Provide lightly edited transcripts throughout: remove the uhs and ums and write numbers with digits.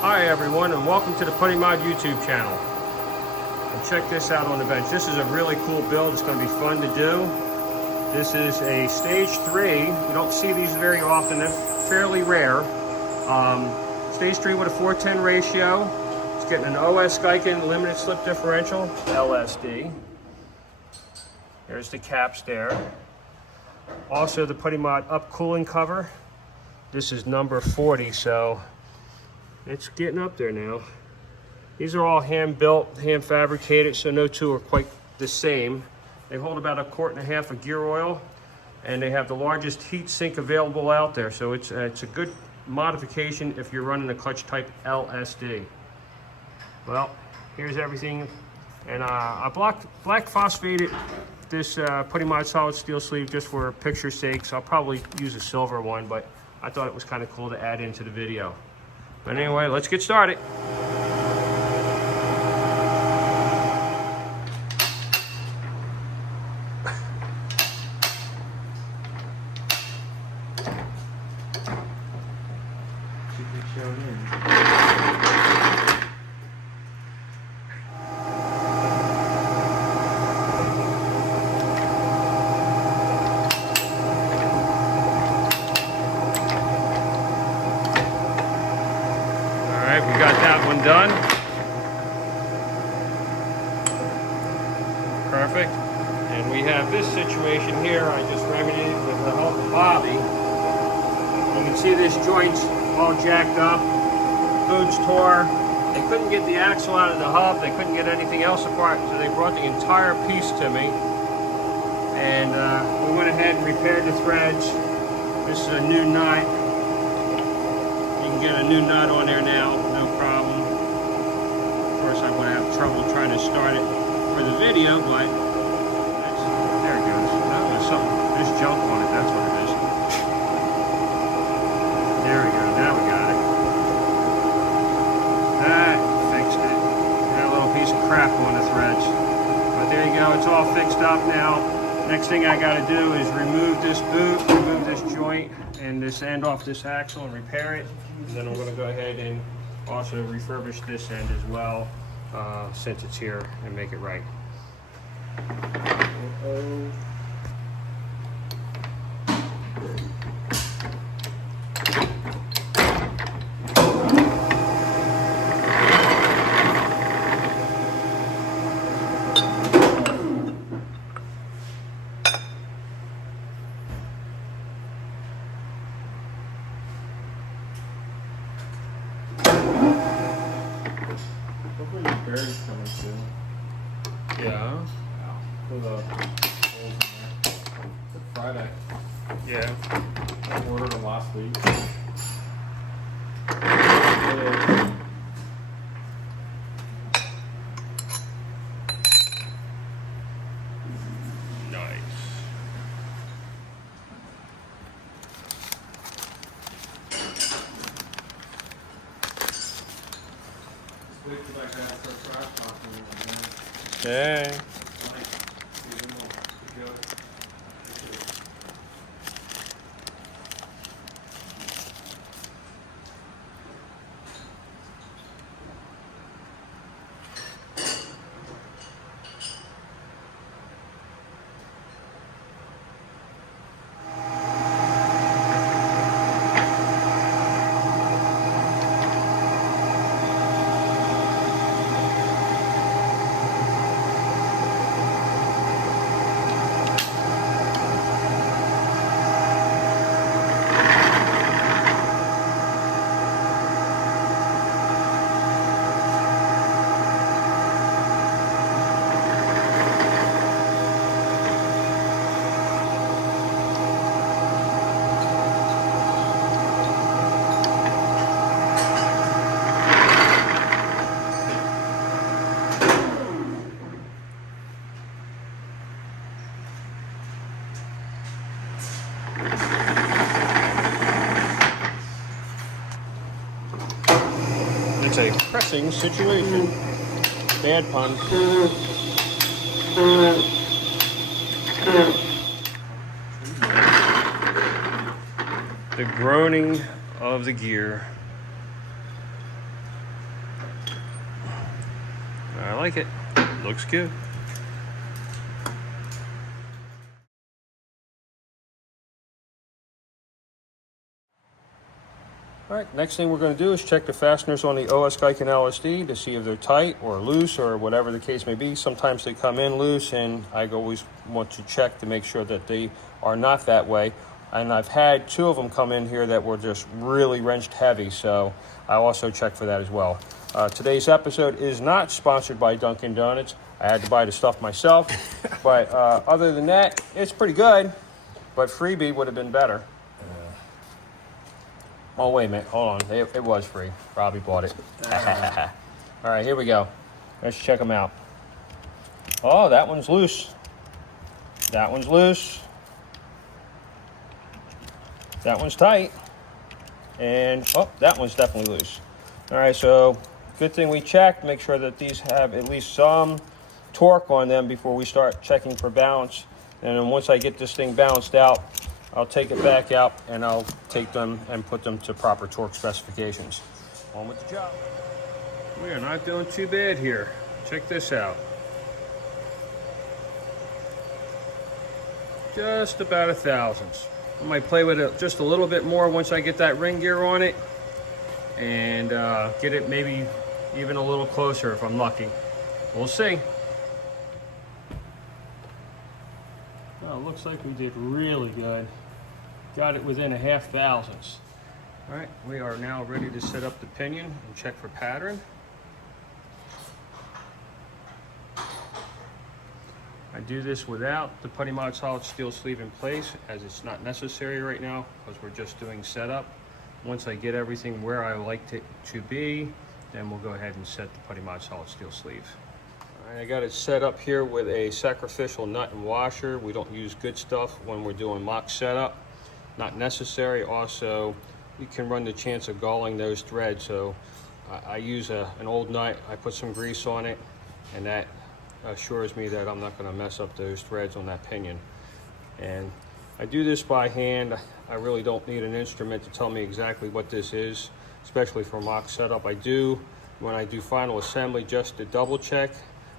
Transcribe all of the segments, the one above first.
Hi everyone, and welcome to the PuddyMod YouTube channel. And check this out on the bench. This is a really cool build. It's going to be fun to do. This is a stage 3. You don't see these very often. They're fairly rare. Stage 3 with a 4:10 ratio. It's getting an Osgiken limited slip differential, LSD. There's the caps there. Also the PuddyMod up cooling cover. This is number 40, so it's getting up there now. These are all hand built, hand fabricated, so no two are quite the same. They hold about 1.5 quarts of gear oil, and they have the largest heat sink available out there. So it's a good modification if you're running a clutch type LSD. Well, here's everything. And I black phosphated this PuddyMod solid steel sleeve just for picture's sake. So I'll probably use a silver one, but I thought it was kind of cool to add into the video. But anyway, let's get started. We got that one done. Perfect. And we have this situation here. I just remedied it with the help of Bobby. You can see this joint's all jacked up. Boots tore. They couldn't get the axle out of the hub. They couldn't get anything else apart. So they brought the entire piece to me. And we went ahead and repaired the threads. This is a new nut. You can get a new nut on there now. Problem. Of course, I'm going to have trouble trying to start it for the video, but there it goes. There's junk on it. That's what it is. There we go. Now we got it. That fixed it. Got a little piece of crap on the threads. But there you go. It's all fixed up now. Next thing I got to do is remove this boot, remove this joint, and this end off this axle and repair it. And then I'm going to go ahead and also refurbish this end as well, since it's here, and make it right. Bearings coming soon. Yeah. For the holes in there. Friday. Yeah. I ordered them last week. Nice. Okay. It's a pressing situation. Bad pun. The groaning of the gear. I like it. Looks good. All right, next thing we're going to do is check the fasteners on the Osgiken LSD to see if they're tight or loose or whatever the case may be. Sometimes they come in loose, and I always want to check to make sure that they are not that way. And I've had 2 of them come in here that were just really wrenched heavy, so I also check for that as well. Today's episode is not sponsored by Dunkin' Donuts. I had to buy the stuff myself, but other than that, it's pretty good, but freebie would have been better. Oh, wait a minute. Hold on. It was free. Robbie bought it. All right, here we go. Let's check them out. Oh, that one's loose. That one's loose. That one's tight. And, oh, that one's definitely loose. All right, so good thing we checked. Make sure that these have at least some torque on them before we start checking for balance. And then once I get this thing balanced out, I'll take it back out and I'll take them and put them to proper torque specifications. On with the job. We are not doing too bad here. Check this out. Just about 1,000. I might play with it just a little bit more once I get that ring gear on it and get it maybe even a little closer if I'm lucky. We'll see. Well, it looks like we did really good. Got it within 1/2,000. All right, we are now ready to set up the pinion and check for pattern. I do this without the PuddyMod solid steel sleeve in place, as it's not necessary right now because we're just doing setup. Once I get everything where I like it to be, then we'll go ahead and set the PuddyMod solid steel sleeve. All right, I got it set up here with a sacrificial nut and washer. We don't use good stuff when we're doing mock setup. Not necessary. Also, you can run the chance of galling those threads, so I use an old nut. I put some grease on it, and that assures me that I'm not going to mess up those threads on that pinion. And I do this by hand. I really don't need an instrument to tell me exactly what this is, especially for mock setup. I do when I do final assembly just to double check,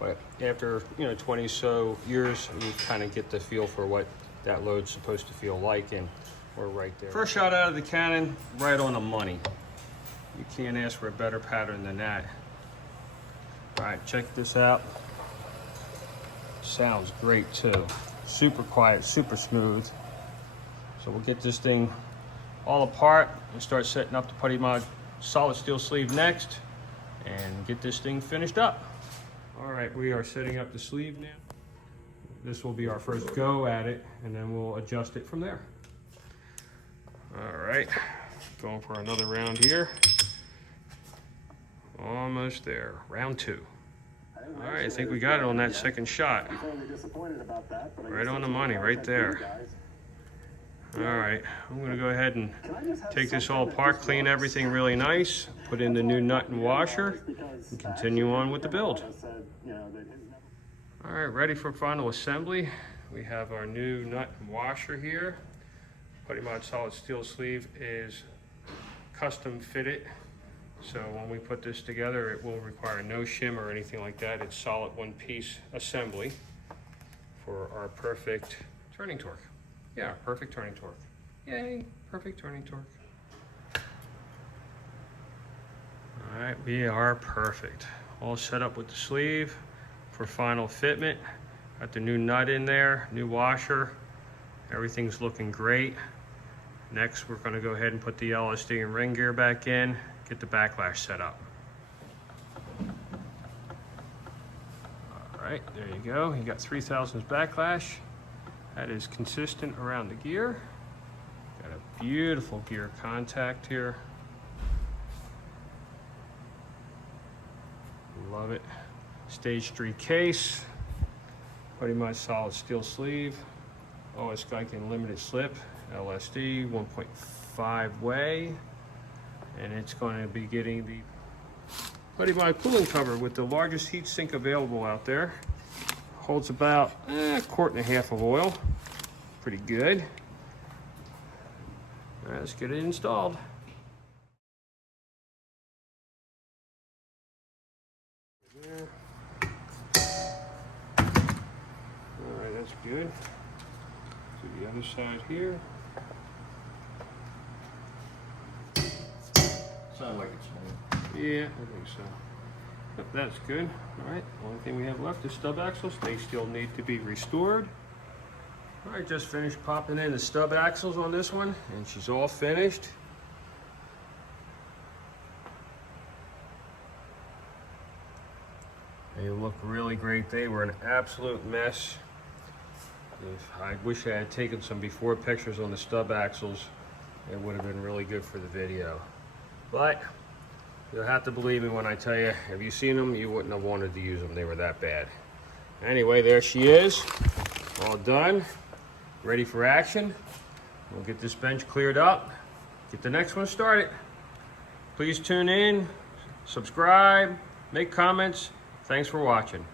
but after 20 so years, you kind of get the feel for what that load's supposed to feel like, and we're right there. First shot out of the cannon, right on the money. You can't ask for a better pattern than that. All right, check this out. Sounds great too. Super quiet, super smooth. So we'll get this thing all apart and start setting up the PuddyMod solid steel sleeve next and get this thing finished up. All right, we are setting up the sleeve now. This will be our first go at it, and then we'll adjust it from there. All right, going for another round here. Almost there, round 2. All right, I think we got it on that second shot. Right on the money, right there. All right, I'm gonna go ahead and take this all apart, clean everything really nice, put in the new nut and washer, and continue on with the build. All right, ready for final assembly. We have our new nut and washer here. PuddyMod solid steel sleeve is custom fitted, so when we put this together, it will require no shim or anything like that. It's solid one-piece assembly for our perfect turning torque. Yeah, perfect turning torque. Yay, perfect turning torque. All right, we are perfect. All set up with the sleeve for final fitment. Got the new nut in there, new washer. Everything's looking great. Next, we're gonna go ahead and put the LSD and ring gear back in, get the backlash set up. All right, there you go. You got 3000 backlash. That is consistent around the gear. Got a beautiful gear contact here. Love it. Stage 3 case. PuddyMod solid steel sleeve. Osgiken limited slip. LSD 1.5 way. And it's going to be getting the PuddyMod cooling cover with the largest heat sink available out there. Holds about 1.5 quarts of oil. Pretty good. All right, let's get it installed. good. To the other side here. Sounds like it's home. Yeah, I think so. Yep, that's good. All right, only thing we have left is stub axles. They still need to be restored. All right, just finished popping in the stub axles on this one, and she's all finished. They look really great. They were an absolute mess. I wish I had taken some before pictures on the stub axles. It would have been really good for the video. But you'll have to believe me when I tell you, if you seen them, you wouldn't have wanted to use them. They were that bad. Anyway, there she is, all done, ready for action. We'll get this bench cleared up, get the next one started. Please tune in, subscribe, make comments. Thanks for watching.